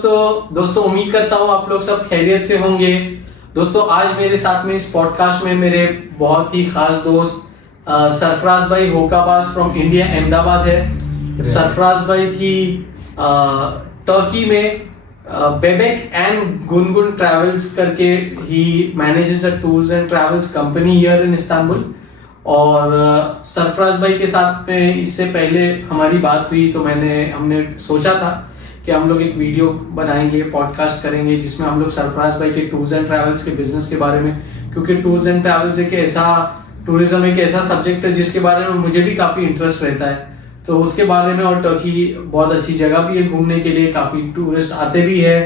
दोस्तों उम्मीद करता हूँ आप लोग सब खैरियत से होंगे। दोस्तों आज मेरे साथ में इस पॉडकास्ट में मेरे बहुत ही खास दोस्त सरफराज भाई होकाबाज फ्रॉम इंडिया अहमदाबाद है। सरफराज भाई की टर्की में बेबेक एंड गुनगुन ट्रैवल्स करके he manages a tours and travels company here in Istanbul. और सरफराज भाई के साथ में इससे पहले हमारी बात हुई तो हमने सोचा था कि हम लोग एक वीडियो बनाएंगे, पॉडकास्ट करेंगे जिसमें हम लोग सरफराज भाई के टूर्स एंड ट्रैवल्स के बिजनेस के बारे में, क्योंकि टूर्स एंड ट्रैवल्स टूरिज्म एक ऐसा सब्जेक्ट है जिसके बारे में मुझे भी काफ़ी इंटरेस्ट रहता है, तो उसके बारे में। और टर्की बहुत अच्छी जगह भी है घूमने के लिए, काफ़ी टूरिस्ट आते भी है।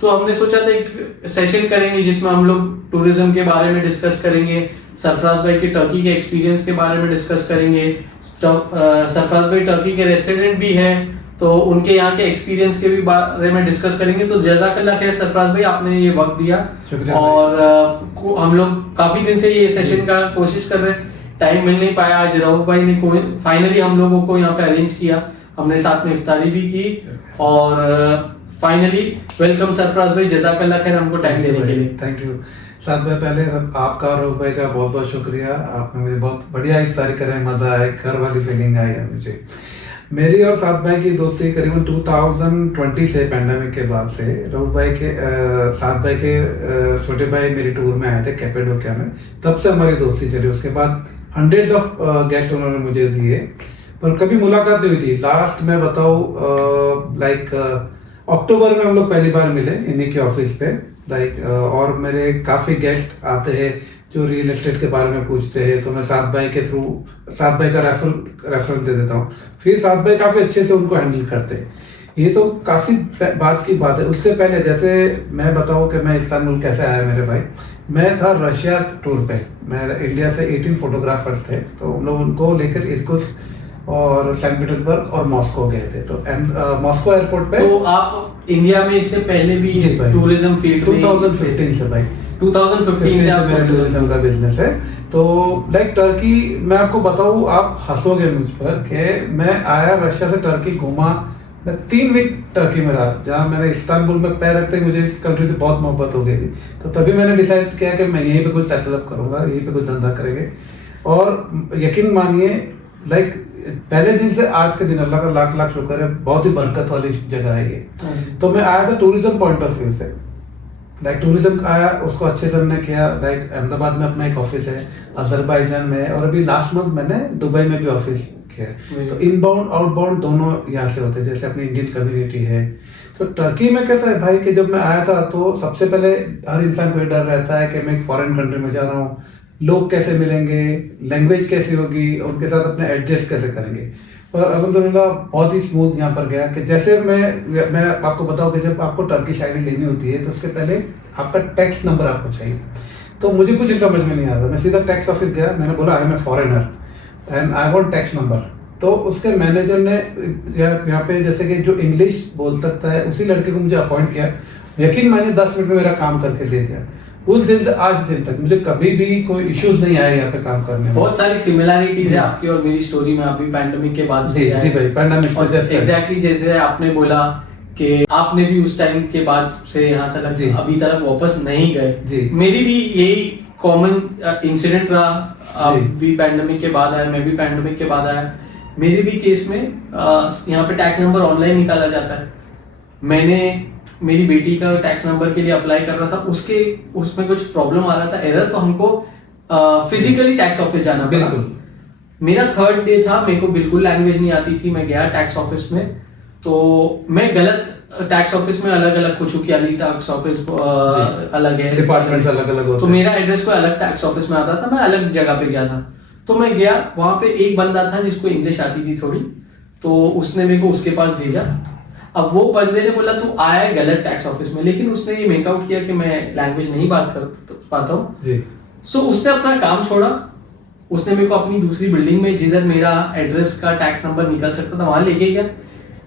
तो हमने सोचा था एक सेशन करेंगे जिसमें हम लोग टूरिज्म के बारे में डिस्कस करेंगे, सरफराज भाई के टर्की के एक्सपीरियंस के बारे में डिस्कस करेंगे। सरफराज भाई टर्की के रेसिडेंट भी हैं तो उनके यहाँ के एक्सपीरियंस के भी बारे में डिस्कस करेंगे। तो जज़ाकल्लाह खैर सरफराज भाई, आपने ये वक्त दिया और हम लोग काफ़ी दिन से ये सेशन का कोशिश कर रहे हैं, टाइम मिल नहीं पाया। आज रऊफ भाई ने फाइनली हम लोगों को यहाँ पे अरेंज किया, हमने साथ में इफ्तारी भी की और फाइनली वेलकम सरफराज भाई, जज़ाकल्लाह खैर हमको टाइम देने के लिए। थैंक यू साथ भाई। पहले आपका और रऊफ भाई का बहुत बहुत शुक्रिया, आपने मुझे बहुत बढ़िया इफ्तारी करें, मज़ा आया, घर वाली फीलिंग आई है मुझे। मेरी और साथ भाई की दोस्ती करीबन 2020 से, पेंडेमिक के बाद से। रऊफ भाई के साथ भाई के छोटे भाई मेरी टूर में आए थे कैपेडोकिया में, तब से हमारी दोस्ती चली। उसके बाद हंड्रेड्स ऑफ गेस्ट उन्होंने मुझे दिए, पर कभी मुलाकात नहीं हुई थी। लास्ट मैं बताऊँ लाइक अक्टूबर में हम लोग पहली बार मिले इन्हीं के ऑफिस पे लाइक। और मेरे काफ़ी गेस्ट आते हैं जो रियल एस्टेट के बारे में पूछते हैं, तो मैं साथ भाई के थ्रू साथ भाई का रेफरेंस दे देता हूँ। फिर साथ भाई काफ़ी अच्छे से उनको हैंडल करते हैं। ये तो काफ़ी बात की बात है। उससे पहले जैसे मैं बताऊँ कि मैं इस्तांबुल कैसे आया मेरे भाई, मैं था रशिया टूर पे। मैं इंडिया से 18 फोटोग्राफर्स थे, तो हम लोग उनको लेकर इर्कुत्स्क और सेंट पीटर्सबर्ग और मॉस्को गए थे। तो मॉस्को एयरपोर्ट पे। तो आप इंडिया में इससे पहले भी टूरिज्म फील्ड 2015 से भाई, 2015 से मेरा टूरिज्म का बिजनेस है। तो लाइक टर्की, मैं आपको बताऊं, आप हंसोगे मुझ पर कि मैं आया रशिया से, टर्की घूमा, मैं 3 वीक टर्की में रहा, जहाँ मैंने इस्तांबुल में पैर रखते मुझे इस कंट्री से बहुत मोहब्बत हो गई थी। तो तभी मैंने डिसाइड किया कि मैं यहीं पे कुछ सेटलअप करूंगा, यहीं पे कुछ धंधा करेंगे। और यकीन मानिए लाइक पहले दिन से आज के दिन अल्लाह का लाख लाख शुक्र है, बहुत ही बरकत वाली जगह है ये। तो मैं आया था टूरिज्म पॉइंट ऑफ व्यू से, लाइक टूरिज्म का आया, उसको अच्छे से हमने किया। लाइक अहमदाबाद में अपना एक ऑफिस है, अजरबैजान में, और अभी लास्ट मंथ मैंने दुबई में भी ऑफिस किया है। तो इनबाउंड आउटबाउंड दोनों यहाँ से होते हैं, जैसे अपनी इंडियन कम्युनिटी है। तो टर्की में कैसा है भाई कि जब मैं आया था तो सबसे पहले हर इंसान को डर रहता है कि मैं एक फॉरेन कंट्री में जा रहा हूँ, लोग कैसे मिलेंगे, लैंग्वेज कैसी होगी, उनके साथ अपने एडजस्ट कैसे करेंगे। पर अल्हम्दुलिल्लाह बहुत ही स्मूथ यहाँ पर गया। कि जैसे मैं आपको बताऊँ कि जब आपको टर्किश आईडी लेनी होती है तो उसके पहले आपका टैक्स नंबर आपको चाहिए। तो मुझे कुछ समझ में नहीं आ रहा, मैं सीधा टैक्स ऑफिस गया, मैंने बोला I am a foreigner and I want tax number. तो उसके मैनेजर ने यहाँ पे जैसे कि जो इंग्लिश बोल सकता है उसी लड़के को मुझे अपॉइंट किया। यकीन मानिए 10 मिनट में मेरा काम करके दे दिया। उस दिन से आज दिन तक मुझे कभी भी कोई इश्यूज नहीं आए यहाँ पे काम करने में। बहुत सारी सिमिलैरिटीज है आपकी और मेरी स्टोरी में। आप भी पैंडेमिक के बाद से जी भाई, पैंडेमिक से एग्जैक्टली जैसे आपने बोला कि आपने भी उस टाइम के बाद से यहाँ तक अभी तक वापस नहीं गए। मेरी भी यही कॉमन इंसिडेंट रहा, आप भी पैंडेमिक के बाद आए, मैं भी पैंडेमिक के बाद आया। मेरे भी केस में यहाँ पे टैक्स नंबर ऑनलाइन निकाला जाता है। मैंने मेरी बेटी का टैक्स नंबर के लिए अप्लाई कर रहा था, उसमें कुछ प्रॉब्लम आ रहा था, एरर, तो हमको फिजिकली टैक्स ऑफिस जाना पड़ा। बिल्कुल मेरा 3rd डे था, मेरे को बिल्कुल लैंग्वेज नहीं आती थी। मैं गया टैक्स ऑफिस में, तो मैं गलत टैक्स ऑफिस में अलग अलग कुछ किया, टैक्स ऑफिस अलग है, डिपार्टमेंट्स अलग अलग होते हैं। तो मेरा एड्रेस कोई अलग टैक्स ऑफिस में आता था, मैं अलग जगह पे गया था। तो मैं गया, वहां पे एक बंदा था जिसको इंग्लिश आती थी थोड़ी, तो उसने मेरे को उसके पास भेजा। अब वो बंदे ने बोला तू आया है गलत टैक्स ऑफिस में, लेकिन उसने ये मेकआउट किया कि मैं लैंग्वेज नहीं बात कर पाता हूँ। सो उसने अपना काम छोड़ा, उसने मेरे को अपनी दूसरी बिल्डिंग में जिधर मेरा एड्रेस का टैक्स नंबर निकल सकता था वहां लेके गया,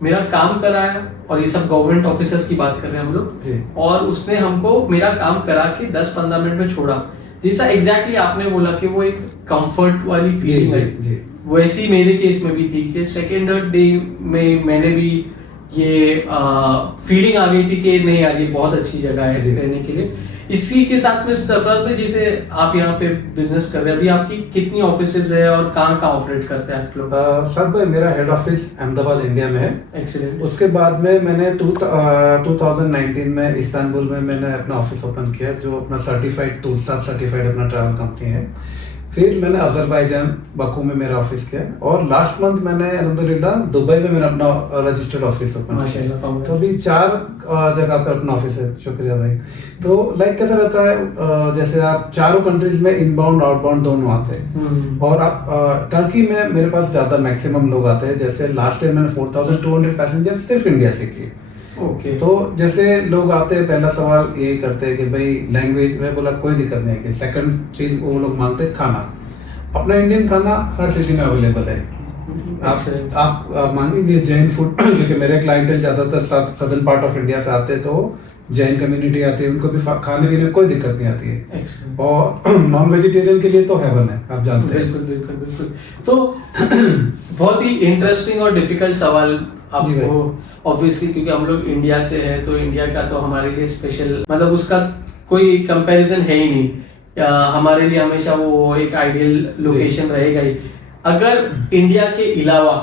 मेरा काम कराया। और ये सब गवर्नमेंट ऑफिसर्स की बात कर रहे हैं हम लोग। और उसने हमको मेरा काम करा के 10-15 मिनट में छोड़ा। जैसा एग्जैक्टली आपने बोला कि वो एक कंफर्ट वाली फीलिंग है, वैसी मेरे केस में भी थी कि 2nd डे में मैंने भी ये फीलिंग आ गई थी कि नहीं यार ये बहुत अच्छी जगह है जी। रहने के लिए। इसी के साथ में सरफराज भाई, जैसे आप यहाँ पे बिजनेस कर रहे हैं, अभी आपकी कितनी ऑफिसेज है और कहाँ कहाँ ऑपरेट करते हैं आप लोग? सर भाई मेरा हेड ऑफिस अहमदाबाद इंडिया में है। एक्सीलेंट। उसके बाद में मैंने 2019 में इस्तांबुल में मैंने अपना ऑफिस ओपन किया, जो अपना सर्टिफाइड टूलसाब सर्टिफाइड अपना ट्रैवल कंपनी है। फिर मैंने अजरबैजान बाकू में मेरा ऑफिस किया, और लास्ट मंथ मैंने अल्हम्दुलिल्लाह दुबई में मेरा अपना रजिस्टर्ड ऑफिस ओपन किया। माशाल्लाह। तो अभी 4 जगह पे अपना ऑफिस है। शुक्रिया भाई। तो लाइक कैसा रहता है, जैसे आप चारों कंट्रीज में इनबाउंड आउटबाउंड दोनों आते हैं, और आप टर्की में मेरे पास ज्यादा मैक्सिमम लोग आते हैं। जैसे लास्ट ईयर मैंने 4200 पैसेंजर सिर्फ इंडिया से किए। ओके। तो जैसे लोग आते हैं, पहला सवाल यही करते हैं कि भाई लैंग्वेज में, बोला कोई दिक्कत नहीं है। कि सेकंड चीज वो लोग मांगते हैं खाना। अपना इंडियन खाना हर सिटी में अवेलेबल है। आप मांगेंगे जैन फूड, क्योंकि मेरे क्लाइंटल ज्यादातर सदर्न पार्ट ऑफ इंडिया से आते हैं, तो जैन कम्युनिटी आती है, उनको भी खाने पीने में कोई दिक्कत नहीं आती है। और नॉन वेजिटेरियन के लिए तो हेवन है, आप जानते हैं। बिल्कुल बिल्कुल बिल्कुल। तो बहुत ही इंटरेस्टिंग और डिफिकल्ट सवाल आपको, ऑब्वियसली क्योंकि हम लोग इंडिया से हैं, तो इंडिया का तो हमारे लिए स्पेशल, मतलब उसका कोई कंपैरिजन है ही नहीं। हमारे लिए हमेशा वो एक आइडियल लोकेशन रहेगा ही। अगर इंडिया के अलावा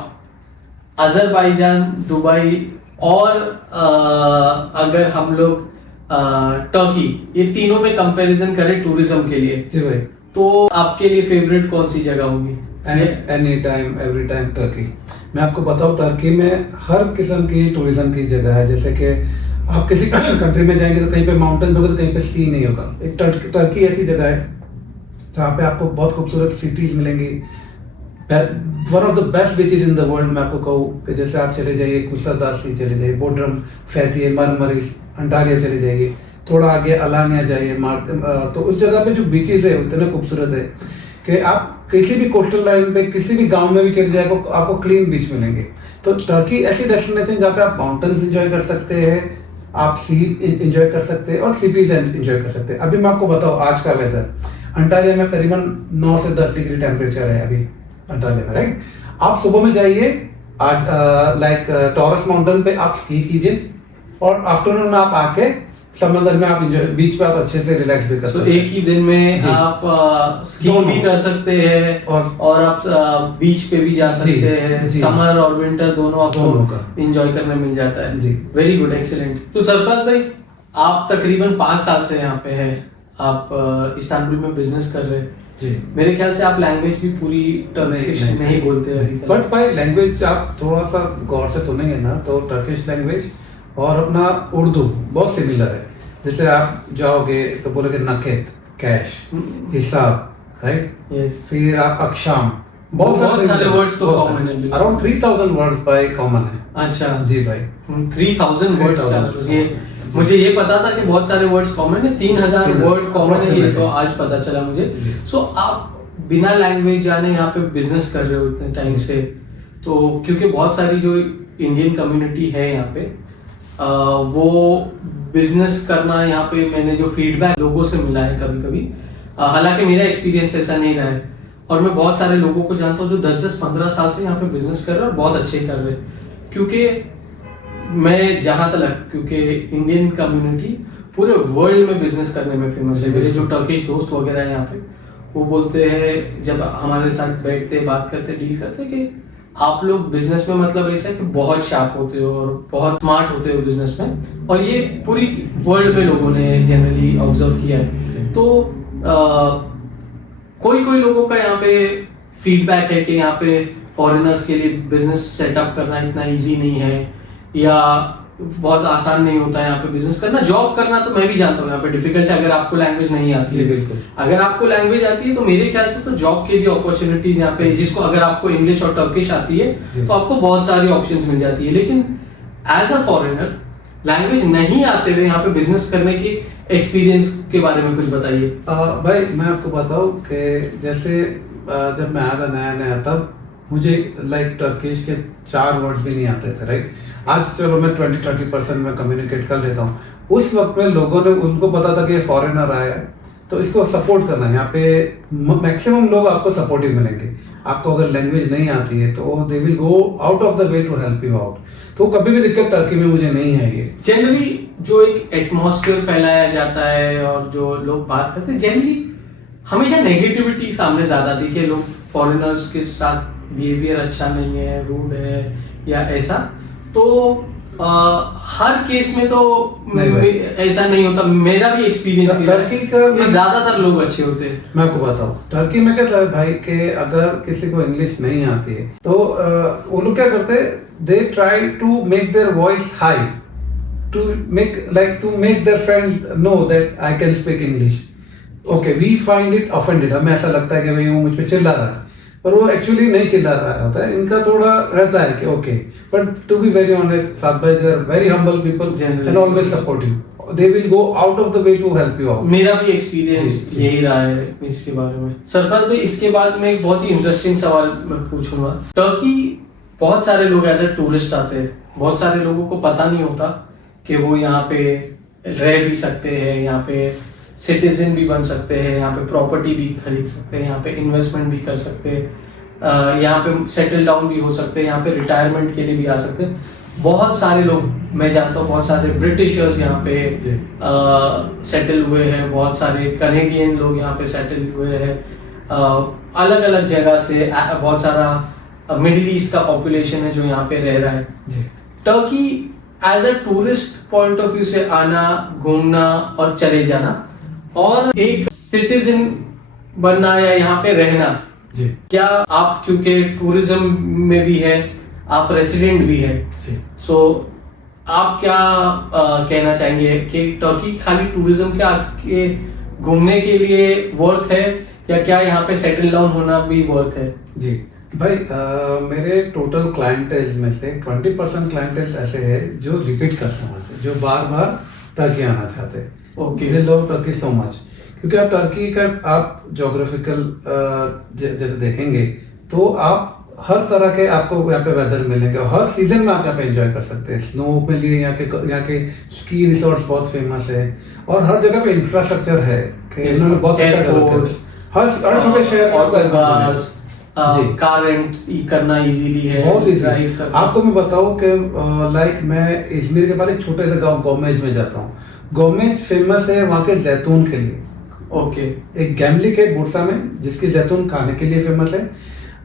अजरबैजान, दुबई और अगर हम लोग टर्की, ये तीनों में कंपैरिजन करें टूरिज्म के लिए, जी भाई, तो आपके लिए फेवरेट कौन सी जगह होगी? Any time every time Turkey. मैं आपको बताऊं, टर्की में हर किस्म की टूरिज्म की जगह है। जैसे कि आप किसी कंट्री में जाएंगे तो कहीं पे माउंटेन होगा, तो कहीं पे सी नहीं होगा। एक टर्की ऐसी जगह है जहाँ पे आपको बहुत खूबसूरत सिटीज मिलेंगी। One of the best beaches in the world मैं आपको कहूँ कि जैसे आप चले जाइए कुसरदासी चले जाइए, बोड्रम, फैथिए, मरमरिस, अंटालिया चले जाइए, थोड़ा आगे अलानिया जाइए, तो उस जगह पे जो बीचेस है इतने खूबसूरत है कि आप किसी भी कोस्टल लाइन पे किसी भी गांव में भी चले जाए, आपको क्लीन बीच मिलेंगे। तो टर्की ऐसी डेस्टिनेशन जहाँ पे आप माउंटेन्स एंजॉय कर सकते हैं, आप सी एंजॉय कर सकते हैं, और सिटीज एंजॉय कर सकते हैं। अभी मैं आपको बताऊँ आज का वेदर, अंटालिया में करीबन 9 से 10 डिग्री टेम्परेचर है अभी अंटालिया में, राइट। आप सुबह में जाइए, आज लाइक टॉरस माउंटेन पे आप स्की कीजिए, और आफ्टरनून में आप आके समंदर में आप बीच पे आप अच्छे से रिलैक्स भी कर सकते हैं। एक ही दिन में आप स्कीइंग भी कर सकते हैं, और आप बीच पे भी जा सकते हैं। समर और विंटर दोनों आपको एंजॉय करने मिल जाता है। जी, वेरी गुड, एक्सीलेंट। तो सरफराज भाई, आप तकरीबन 5 साल से यहाँ पे हैं, आप इस्तांबुल में बिजनेस कर रहे हैं। जी। मेरे ख्याल से आप लैंग्वेज भी पूरी टर्किश नहीं बोलते हैं। बट भाई लैंग्वेज आप थोड़ा सा गौर से सुनेंगे ना, तो टर्किश लैंग्वेज और अपना उर्दू बहुत सिमिलर है। जैसे आप जाओगे तो बोलोगे नकेत, कैश, हिसाब, राइट। यस। फिर आप अक्षाम, बहुत सारे वर्ड्स तो कॉमन है। अराउंड 3000 वर्ड्स भाई कॉमन है। अच्छा जी भाई, 3000 वर्ड्स। ये मुझे ये पता था कि बहुत सारे वर्ड्स कॉमन है, 3000 वर्ड कॉमन है, ये तो आज पता चला मुझे। सो आप बिना लैंग्वेज जाने यहाँ पे बिजनेस कर रहे हो इतने टाइम से, तो क्योंकि बहुत सारी जो इंडियन कम्युनिटी है यहाँ पे, वो बिजनेस करना, यहाँ पे मैंने जो फीडबैक लोगों से मिला है कभी कभी, हालांकि मेरा एक्सपीरियंस ऐसा नहीं रहा है, और मैं बहुत सारे लोगों को जानता हूँ जो 10-15 साल से यहाँ पे बिजनेस कर रहे हैं और बहुत अच्छे कर रहे हैं। क्योंकि मैं जहाँ तक, क्योंकि इंडियन कम्युनिटी पूरे वर्ल्ड में बिजनेस करने में फेमस है। मेरे जो टर्किश दोस्त वगैरह हैं यहाँ पे, वो बोलते हैं जब हमारे साथ बैठते बात करते डील करते कि आप लोग बिजनेस में, मतलब ऐसा है कि बहुत शार्प होते हो और बहुत स्मार्ट होते हो बिजनेस में, और ये पूरी वर्ल्ड में लोगों ने जनरली ऑब्जर्व किया है। तो कोई कोई लोगों का यहाँ पे फीडबैक है कि यहाँ पे फॉरेनर्स के लिए बिजनेस सेटअप करना इतना इजी नहीं है, या बहुत आसान नहीं होता है यहाँ पे बिजनेस करना। जॉब करना तो मैं भी जानता हूँ यहाँ पे डिफिकल्ट है अगर आपको लैंग्वेज नहीं आती है। बिल्कुल। अगर आपको लैंग्वेज आती है तो मेरे ख्याल से तो जॉब के भी अपॉर्चुनिटीज यहाँ पे, जिसको अगर आपको इंग्लिश और टर्किश आती है तो आपको बहुत सारी ऑप्शंस मिल जाती है। लेकिन एज अ फॉरेनर लैंग्वेज नहीं आते हुए यहाँ पे बिजनेस करने की एक्सपीरियंस के बारे में कुछ बताइए। भाई मैं आपको बताऊँ कि जैसे जब मैं आया था नया तब मुझे लाइक टर्किश के 4 वर्ड्स भी नहीं आते थे, राइट। आज चलो मैं 20-30% में कम्युनिकेट कर लेता हूँ। उस वक्त में लोगों ने, उनको पता था कि ये फॉरेनर आया है तो इसको सपोर्ट करना है। यहाँ पे मैक्सिमम लोग आपको सपोर्टिव मिलेंगे। आपको अगर लैंग्वेज नहीं आती है तो they will go out of the way to help you out. तो कभी भी दिक्कत टर्की में मुझे नहीं है ये। जनरली जो एक एटमॉस्फेयर फैलाया जाता है और जो लोग बात करते हैं, जनरली हमेशा नेगेटिविटी सामने ज्यादा आती है कि लोग फॉरेनर्स के साथ बिहेवियर अच्छा नहीं है, रूड है या ऐसा। तो हर केस में तो ऐसा नहीं होता। मेरा भी एक्सपीरियंस टर्की का ज्यादातर लोग अच्छे होते हैं। मैं आपको बताऊं टर्की में क्या है भाई कि अगर किसी को इंग्लिश नहीं आती है तो वो लोग क्या करते हैं, they try to make their voice high to make their friends know that I can speak English. Okay, we find it offended, हमें ऐसा लगता है कि भाई वो मुझ पे चिल्ला रहा है, पर वो एक्चुअली नहीं चिल्ला रहा होता है। इनका थोड़ा रहता है कि okay, but to be very honest साथ भाई they are very humble people and always support you. They will go out of the way to help you out. मेरा भी एक्सपीरियंस यही रहा है इसके बारे में। सरफराज भाई, इसके बाद में एक बहुत ही इंटरेस्टिंग सवाल मैं पूछूंगा। टर्की बहुत सारे लोग एज ए टूरिस्ट आते हैं, बहुत सारे लोगों को पता नहीं होता कि वो यहाँ पे रह भी सकते हैं, यहाँ पे सिटीजन भी बन सकते हैं, यहाँ पे प्रॉपर्टी भी खरीद सकते हैं, यहाँ पे इन्वेस्टमेंट भी कर सकते हैं, यहाँ पे सेटल डाउन भी हो सकते हैं, यहाँ पे रिटायरमेंट के लिए भी आ सकते हैं। बहुत सारे लोग मैं जानता हूँ, बहुत सारे ब्रिटिशर्स यहाँ पे सेटल हुए हैं, बहुत सारे कनेडियन लोग यहाँ पे सेटल हुए हैं, अलग अलग जगह से बहुत सारा मिडिल ईस्ट का पॉपुलेशन है जो यहाँ पे रह रहा है। Turkey as a tourist point of view से आना, घूमना और चले जाना और एक सिटीजन बनना या यहाँ पे रहना, जी, क्या आप क्योंकि टूरिज्म में भी है, आप रेसिडेंट भी है, सो आप क्या कहना चाहेंगे कि टर्की खाली टूरिज्म के घूमने के लिए वर्थ है या क्या यहाँ पे सेटल डाउन होना भी वर्थ है? जी भाई, मेरे टोटल क्लाइंटेल्स में से 20% क्लाइंटेल्स ऐसे हैं जो रिपीट कस्टमर्स हैं, जो बार बार टर्की आना चाहते हैं। ओके, दे लव टर्की सो मच, क्योंकि आप टर्की का आप जोग्राफिकल जब देखेंगे तो आप हर तरह के आपको यहाँ पे वेदर मिलेंगे और हर सीजन में आप यहाँ पे एंजॉय कर सकते हैं। स्नो के लिए यहाँ के स्की रिसोर्ट्स बहुत फेमस है और हर जगह पे इंफ्रास्ट्रक्चर है कि इन्होंने बहुत अच्छा डेवलप किया। हर छोटे शहर कार रेंट करना इजीली है, बहुत इजी। आपको मैं बताऊं कि लाइक मैं इजमिर के बाद एक छोटे से गांव गोमेज में जाता हूँ। गोमेज फेमस है वहाँ के जैतून के लिए। ओके, एक गैमलिक है बुरसा में जिसकी जैतून खाने के लिए फेमस है,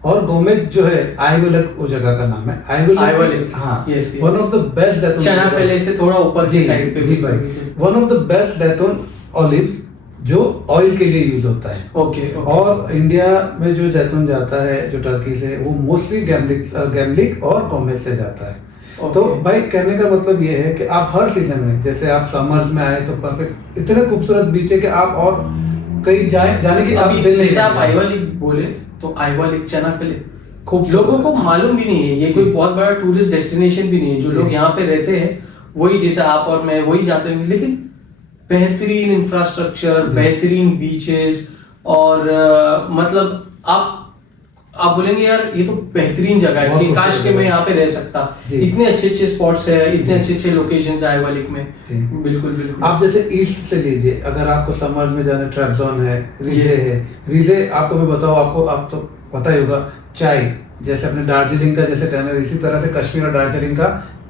और गोमेज जो है आइवलिक वो जगह का नाम है। आइवलिक, हाँ, वन ऑफ द बेस्ट जैतून, चनाकले से थोड़ा ऊपर की साइड पे। जी भाई, वन ऑफ द बेस्ट जैतून ऑलिव जो ऑयल के लिए यूज होता है। ओके। और इंडिया में जो जैतून जाता है जो टर्की से, वो मोस्टली गैमलिक और गोमेज से जाता है। तो भाई कहने का मतलब ये है कि आप हर सीजन में, जैसे आप समर्स में आए तो वहाँ पे इतने खूबसूरत बीच है कि आप और कहीं जाने की आप दिल नहीं। जैसे आप आइवलिक बोले तो आइवलिक चनाकले खूब लोगों को मालूम भी नहीं है, ये कोई बहुत बड़ा टूरिस्ट डेस्टिनेशन भी नहीं है। जो लोग यहाँ पे रहते हैं वही, जैसे आप और मैं वही जाते हैं, लेकिन बेहतरीन इंफ्रास्ट्रक्चर, बेहतरीन बीचेस और मतलब आप बोलेंगे यार ये तो बेहतरीन जगह है कि काश के मैं यहाँ पे रह सकता। इतने अच्छे अच्छे स्पॉट्स है, इतने अच्छे अच्छे लोकेशंस है आइवलिक में। बिल्कुल बिल्कुल। आप जैसे ईस्ट से लीजिए, अगर आपको समर्स में जाना, ट्रेबजॉन है, रिजे है। रिजे आपको मैं बताऊँ, आप तो पता ही होगा, चाय जैसे अपने दार्जिलिंग का जैसे टर्नर, इसी तरह से कश्मीर और दार्जिलिंग का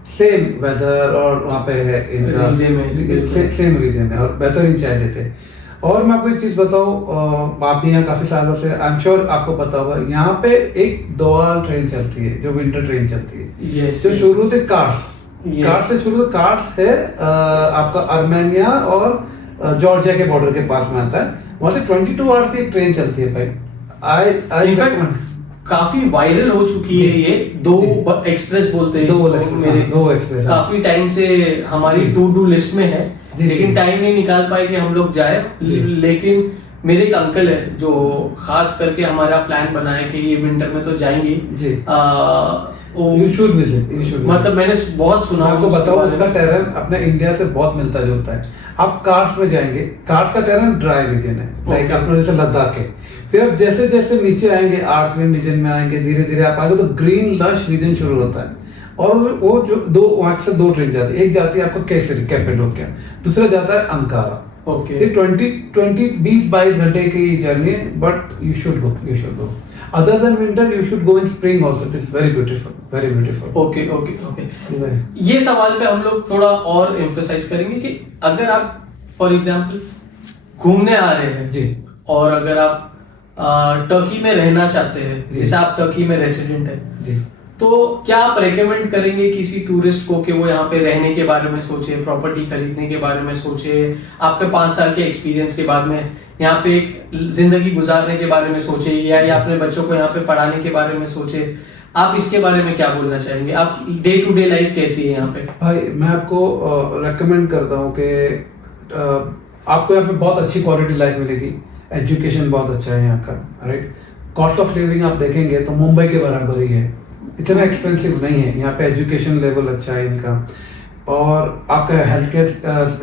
सेम वेदर और वहाँ पे है इनका सेम रीजन है और बेहतरीन चाय देते हैं। और मैं आपको एक चीज बताऊँ, आप भी यहाँ काफी सालों से, आई एम श्योर आपको पता होगा, यहाँ पे एक दोआल ट्रेन चलती है जो विंटर ट्रेन चलती है। जो शुरू होते कार्स से शुरू, कार्स है आपका आर्मेनिया और जॉर्जिया के बॉर्डर के पास में आता है। वहाँ से 22 आवर्स की एक ट्रेन चलती है भाई। आई काफी वायरल हो चुकी है ये। दो एक्सप्रेस बोलते हैं, दो एक्सप्रेस काफी टाइम से हमारी टू डू लिस्ट में है, लेकिन टाइम नहीं निकाल पाए कि हम लोग जाए। लेकिन मेरे एक अंकल है जो खास करके हमारा प्लान बना है कि ये विंटर में तो जाएंगे। You should visit. मतलब मैंने बहुत सुना। आपको बताओ, उसका टेरेन अपने इंडिया से बहुत मिलता जुलता है। आप कार्स में जाएंगे, कार्स का टेरेन ड्राई रीजन है, लाइक अपने जैसे लद्दाख है। फिर आप जैसे जैसे नीचे आएंगे, आर्थविन रीजन में आएंगे, धीरे धीरे आप आएंगे तो ग्रीन लश रीजन शुरू होता है। और वो जो वहां से दो ट्रेन जाती है, एक जाती है आपको केसरी कैपेडोकिया, दूसरा जाता है अंकारा। ओके, 20-22 घंटे की जर्नी है, but you should go. Other than winter, you should go in spring also. It is very beautiful, very beautiful. Okay okay okay, ये सवाल पे हम लोग थोड़ा और एम्फसाइज करेंगे कि अगर आप फॉर एग्जांपल घूमने आ रहे हैं जी, और अगर आप टर्की में रहना चाहते हैं, जैसे आप टर्की में रेसिडेंट है, जी, तो क्या आप रेकमेंड करेंगे किसी टूरिस्ट को कि वो यहाँ पे रहने के बारे में सोचे, प्रॉपर्टी खरीदने के बारे में सोचे, आपके 5 साल के एक्सपीरियंस के बाद में यहाँ पे एक जिंदगी गुजारने के बारे में सोचे, या अपने बच्चों को यहाँ पे पढ़ाने के बारे में सोचे? आप इसके बारे में क्या बोलना चाहेंगे? आप डे टू डे लाइफ कैसी है यहाँ पे? भाई मैं आपको रेकमेंड करता हूँ कि आपको यहाँ पे बहुत अच्छी क्वालिटी लाइफ मिलेगी, एजुकेशन बहुत अच्छा है यहाँ का, राइट। कॉस्ट ऑफ लिविंग आप देखेंगे तो मुंबई के बराबर ही है, इतना एक्सपेंसिव नहीं है यहाँ पे। एजुकेशन लेवल अच्छा है इनका, और आपका हेल्थ केयर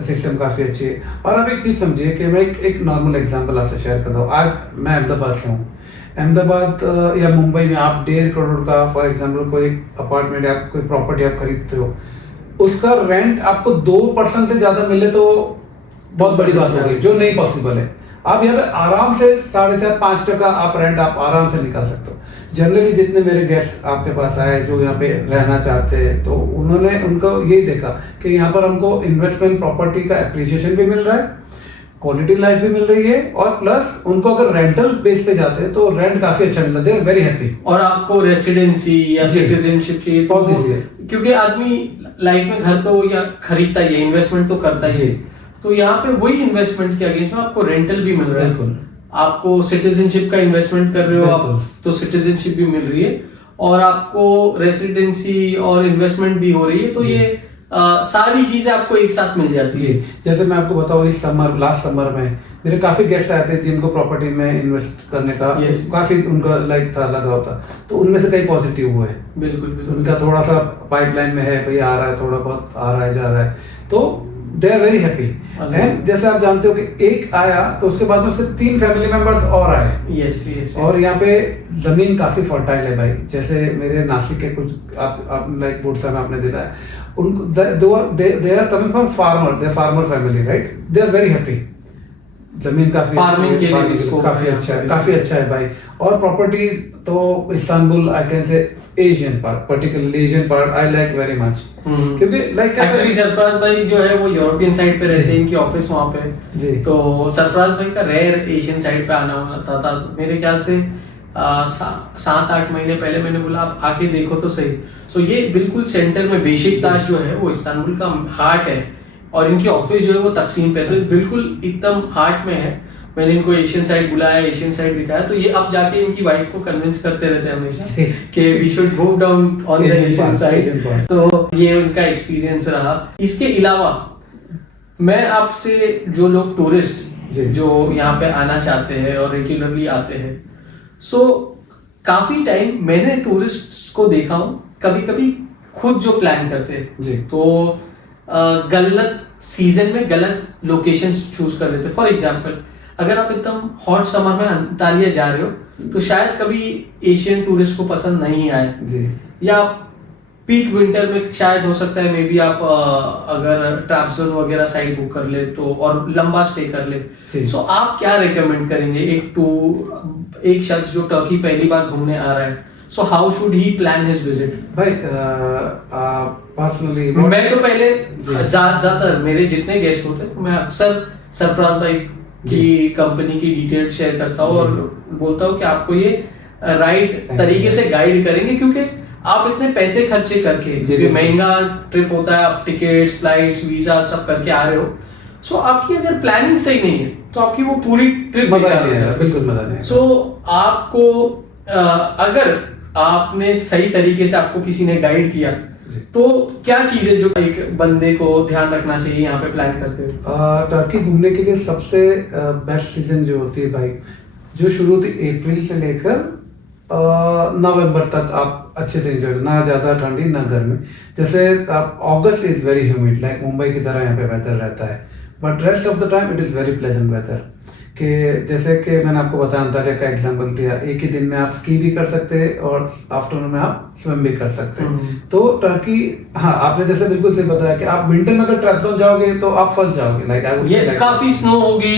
सिस्टम काफ़ी अच्छी है। और आप एक चीज़ समझिए कि मैं एक नॉर्मल एग्जांपल आपसे शेयर करता हूँ। आज मैं अहमदाबाद से हूँ, अहमदाबाद या मुंबई में आप 1.5 करोड़ का फॉर एग्जांपल कोई अपार्टमेंट या कोई प्रॉपर्टी आप खरीदते हो, उसका रेंट आपको 2% से ज़्यादा मिले तो बहुत बड़ी बात हो गई, जो नहीं पॉसिबल है। आप यहाँ पे आराम से 4.5-5% आप रेंट आप आराम से निकाल सकते हो। जनरली जितने मेरे गेस्ट आपके पास आए जो यहाँ पे रहना चाहते हैं, तो उन्होंने उनको यही देखा कि यहाँ पर हमको इन्वेस्टमेंट प्रॉपर्टी का एप्रिसिएशन भी मिल रहा है, क्वालिटी लाइफ भी मिल रही है, और प्लस उनको अगर रेंटल बेस पे जाते हैं तो रेंट काफी अच्छा मिलता है, दे आर वेरी हैप्पी। और आपको रेसिडेंसी या सिटीजनशिप चाहिए तो बहुत ईजी है, क्योंकि आदमी लाइफ में घर तो या खरीदता ही है, इन्वेस्टमेंट तो करता ही है, तो यहाँ पे वही इन्वेस्टमेंट के अगेंस्ट में आपको रेंटल भी मिल रहा है, बिल्कुल। आपको सिटीजनशिप का इन्वेस्टमेंट कर रहे हो आप, तो सिटीजनशिप भी मिल रही है, और आपको रेसिडेंसी और इन्वेस्टमेंट भी हो रही है, तो ये सारी चीजें आपको एक साथ मिल जाती है। जैसे मैं आपको बताऊँ, इस समर लास्ट समर में मेरे काफी गेस्ट आए थे जिनको प्रॉपर्टी में इन्वेस्ट करने का काफी उनका लाइक था, लगा होता, तो उनमें से कई पॉजिटिव हुए। बिल्कुल बिल्कुल, उनका थोड़ा सा पाइपलाइन में है, भाई आ रहा है, थोड़ा बहुत आ रहा है, जा रहा है, तो they are very happy. And जैसे आप जानते हो कि एक आया तो उसके बाद में उसके 3 फैमिली मेंबर्स और आए। Yes yes. और यहाँ पे जमीन काफी फर्टाइल है भाई, जैसे मेरे नासिक के कुछ आप लाइक बुरसा में आपने दिलाया, उनको they are coming from farmer, they farmer family, right, they are very happy. जमीन काफी फार्मिंग के लिए इसको काफी अच्छा है, काफी अच्छा है भाई। और प्रॉपर्टीज तो Istanbul I can say Asian part, particularly Asian part I like very much, क्योंकि लाइक एक्चुअली सरफराज भाई जो है वो यूरोपियन साइड पे रहते हैं, इनकी ऑफिस वहाँ पे जी, तो सरफराज भाई का रेयर एशियन साइड पे आना होता था। मेरे ख्याल से 7-8 महीने पहले मैंने बोला आप आके देखो तो सही। सो ये बिल्कुल सेंटर में बेशिकताश जो है वो इस्तांबुल का हार्ट है, और इनकी ऑफिस जो है वो तकसीम पे, तो बिल्कुल एकदम हार्ट में है। मैंने इनको एशियन साइड बुलाया, एशियन साइड दिखाया, तो ये अब जाके इनकी वाइफ को कन्विंस करते रहते हैं हमेशा कि we should move down on the Asian side. तो ये उनका एक्सपीरियंस रहा। इसके अलावा मैं आपसे, जो लोग टूरिस्ट जो यहाँ पे आना चाहते हैं और रेगुलरली आते हैं, सो काफी टाइम मैंने टूरिस्ट को देखा हूँ कभी कभी खुद जो प्लान करते हैं तो गलत सीजन में गलत लोकेशंस चूज कर लेते हैं। फॉर एग्जांपल अगर आप एकदम हॉट समर में अंतालिया जा रहे हो तो शायद कभी एशियन टूरिस्ट को पसंद नहीं आए जी, या पीक विंटर में शायद हो सकता है मे बी आप अगर ट्रैपजोन वगैरह साइड बुक कर ले तो और लंबा स्टे कर ले। सो आप क्या रिकमेंड करेंगे एक शख्स जो टर्की पहली बार घूमने आ रहा है, so how should he plan his visit? भाई पर्सनली मैं तो पहले ज्यादातर मेरे जितने गेस्ट होते हैं तो मैं अक्सर सरफराज भाई की कंपनी की डिटेल शेयर करता हूँ और बोलता हूँ कि आपको ये राइट तरीके से गाइड करेंगे, क्योंकि आप इतने पैसे खर्चे करके महंगा ट्रिप होता है, आप टिकट्स, फ्लाइट्स, वीजा सब करके आ रहे हो, सो आपकी अगर प्लानिंग सही नहीं है तो आपकी वो पूरी ट्रिप मजा नहीं आएगा, बिल्कुल मजा नहीं आएगा। सो आपको अगर आपने सही तरीके से आपको किसी ने गाइड किया तो क्या चीजें जो एक बंदे को ध्यान रखना चाहिए यहाँ पे प्लान करते हुए? टर्की घूमने के लिए सबसे बेस्ट सीजन जो होती है भाई, जो शुरू होती है अप्रैल से लेकर नवंबर तक आप अच्छे से एंजॉय, ना ज्यादा ठंडी ना गर्मी। जैसे आप August is very humid, like Mumbai की तरह यहाँ पे वेदर रहता है, but rest of the time it is very pleasant weather. कि जैसे कि मैंने आपको बताया अंतालिया का एग्जांपल दिया, एक ही दिन में आप स्की भी कर सकते हैं और आफ्टरनून में आप स्विम भी कर सकते हैं। तो टर्की, हाँ आपने जैसे बिल्कुल सही बताया कि आप विंटर में अगर ट्रैपजोन जाओगे तो आप फंस जाओगे, लाइक आई वुड से काफी स्नो होगी,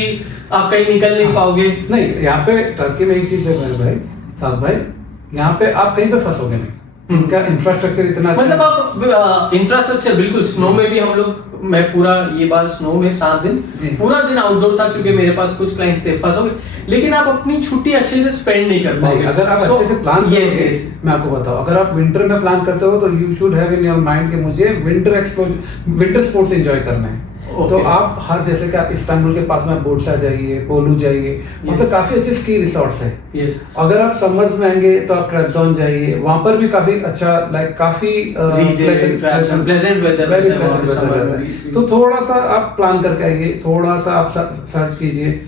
आप कहीं निकल नहीं पाओगे। नहीं, यहाँ पे टर्की में एक चीज है मेरे भाई, साथ भाई, यहाँ पे आप कहीं पे फंसोगे नहीं, इनका इंफ्रास्ट्रक्चर इतना अच्छा मतलब आप इंफ्रास्ट्रक्चर बिल्कुल, स्नो में भी हम लोग, मैं पूरा ये बार स्नो में 7 दिन जी। पूरा दिन आउटडोर था, क्योंकि मेरे पास कुछ क्लाइंट्स थे, फंसोगे लेकिन आप अपनी छुट्टी अच्छे से स्पेंड नहीं कर पाओगे। अगर आप So, अच्छे से प्लान yes, करोगे, yes. मैं आपको बताऊं, अगर आप विंटर में प्लान करते हो तो you should have in your mind कि मुझे विंटर स्पोर्ट्स एंजॉय करना है। Okay. तो आप हर, जैसे कि आप इस्तांबुल के पास में बोर्सा जाइए, पोलू जाइए, वहाँ पे Yes. काफी अच्छे स्की रिसोर्ट्स है। Yes. अगर आप समर्स में आएंगे तो आप ट्रेपजॉन जाइए, वहाँ पर भी काफी अच्छा, लाइक काफी प्लेजेंट वेदर वेरी रहता है वहाँ पे प्लेजेंट summer वेदर में रहता भी। है। तो थोड़ा सा आप प्लान करके आइए, थोड़ा सा आप सर्च कीजिए।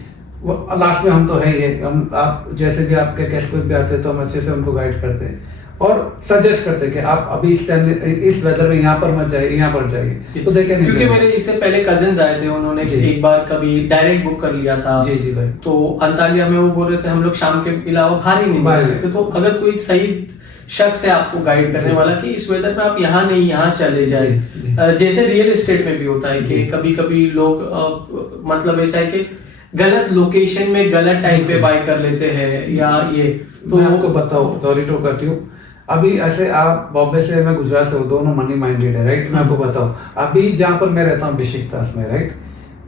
लास्ट में हम तो है ही है, हम आप जैसे भी आपके गेस्ट कोई भी आते हैं तो हम अच्छे से उनको गाइड करते हैं और सजेस्ट करते हैं कि आप अभी इस टाइम इस वेदर में यहाँ पर मत जाइए, यहाँ पर जाइए, तो देखे नहीं क्योंकि जाएगा। मेरे इससे पहले कजिन्स आए थे, उन्होंने जी। एक बार कभी डायरेक्ट बुक कर लिया था। जी जी भाई। तो अंतालिया में वो बोल रहे थे हम लोग शाम के अलावा बाहर ही नहीं बाहर निकल सकते। तो अगर कोई सही शख्स है आपको गाइड करने जी। वाला कि इस वेदर में आप यहाँ नहीं यहाँ चले जाए, जी, जी। जैसे रियल एस्टेट में भी होता है कि जी। कभी कभी लोग मतलब ऐसा है कि गलत लोकेशन में गलत टाइम पे बाय कर लेते हैं या ये। तो मैं आपको बताऊं, सॉरी टू कट यू, अभी ऐसे आप बॉम्बे से, मैं गुजरात से हूँ, दोनों मनी माइंडेड है, राइट। मैं आपको बताऊं, अभी जहाँ पर मैं रहता हूँ बेशिकतास में, राइट,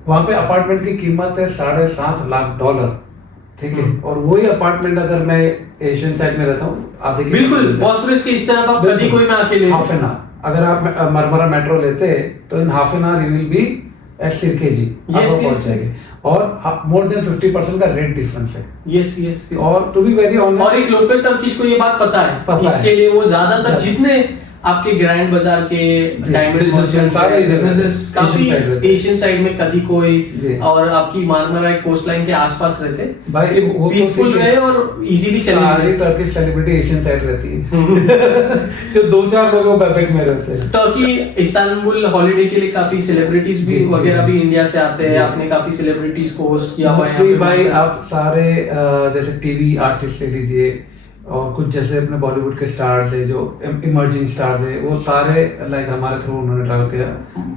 वहाँ पे अपार्टमेंट की कीमत है $7.5 लाख, ठीक है। और वही अपार्टमेंट अगर मैं एशियन साइड में रहता हूँ, आधे बिल्कुल बॉस्फोरस के इस तरफ आप कभी कोई में आके ले हाफ एन आवर, अगर आप मरमरा मेट्रो लेते तो in half an hour you will be at Sirkeci, आप पहुंच जाएंगे। और मोर देन 50% का रेट डिफरेंस है। Yes yes. और टू बी वेरी ऑनेस्ट, और एक लोकल टर्किश को ये बात पता है, इसके लिए वो ज्यादातर जितने आपके ग्रैंड बाजार के डायमंड बिजनेसेस काफी एशियन साइड में कभी कोई और आपकी मारमरा कोस्ट लाइन के आसपास रहते भाई, वो पीसफुल रहे और इजीली चले सारी टर्किश सेलिब्रिटी एशियन साइड रहती है जो 2-4 लोगों बैकपैक में रहते हैं। टर्की इस्तांबुल हॉलिडे के लिए काफी सेलिब्रिटीज भी वगैरह भी इंडिया से आते हैं। आपने काफी सेलिब्रिटीज को होस्ट किया हुआ है भाई। आप सारे जैसे टीवी आर्टिस्ट ले लीजिए और कुछ जैसे अपने बॉलीवुड के स्टार्स है, जो इमर्जिंग स्टार्स है, वो सारे लाइक हमारे थ्रू उन्होंने ट्रैवल किया।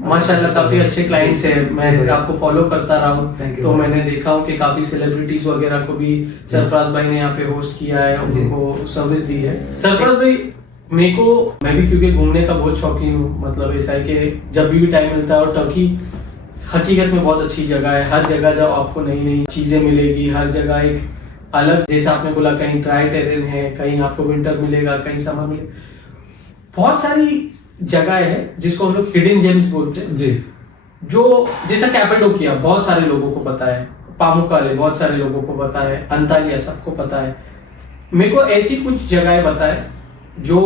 माशाल्लाह काफी अच्छे क्लाइंट्स हैं, मैं आपको फॉलो करता रहा हूँ, Thank you, तो भाई। मैंने देखा हूँ कि काफी सेलिब्रिटीज वगैरह को भी सरफराज भाई ने यहाँ पे होस्ट किया है, उनको सर्विस दी है। सरफराज भाई, मैं भी क्योंकि घूमने का बहुत शौकीन हूँ, मतलब ऐसा है कि जब भी टाइम मिलता है, और टर्की हकीकत में बहुत अच्छी जगह है। हर जगह जाओ आपको नई नई चीजें मिलेगी, हर जगह एक अलग, जैसे आपने बोला कहीं ड्राई टेरेन है, कहीं आपको विंटर मिलेगा, कहीं समर मिलेगा। बहुत सारी जगह है जिसको हम लोग हिडन जेम्स बोलते हैं जी, जो जैसा कैपेडोकिया बहुत सारे लोगों को पता है, पामुक्काले बहुत सारे लोगों को पता है, अंतालिया सबको पता है। मेरे को ऐसी कुछ जगहें बताए जो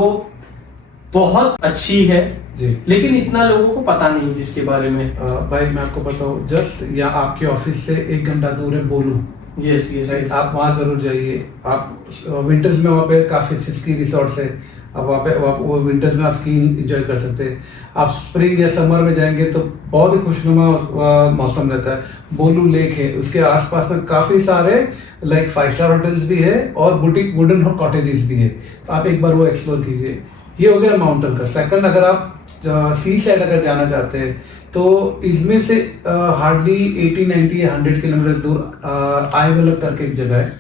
बहुत अच्छी है जी, लेकिन इतना लोगों को पता नहीं जिसके बारे में। भाई मैं आपको बताऊं, जस्ट या आपके ऑफिस से 1 घंटा दूर है बोलू। Yes yes. आप वहाँ जरूर जाइए। आप विंटर्स में वहाँ पे काफी अच्छे स्की रिसोर्ट्स है, आप वहाँ पे वो विंटर्स में आप स्की एंजॉय कर सकते हैं। आप स्प्रिंग या समर में जाएंगे तो बहुत ही खुशनुमा मौसम रहता है। बोलू लेक है, उसके आसपास में काफी सारे लाइक 5 स्टार होटल्स भी है और बुटीक वुडन कॉटेजेस भी है, तो आप एक बार वो एक्सप्लोर कीजिए। ये हो गया माउंटेन का। सेकंड, अगर आप सी साइड अगर जाना चाहते हैं तो इजमिर से हार्डली 80-90 या 100 किलोमीटर दूर आइवलक करके एक जगह है।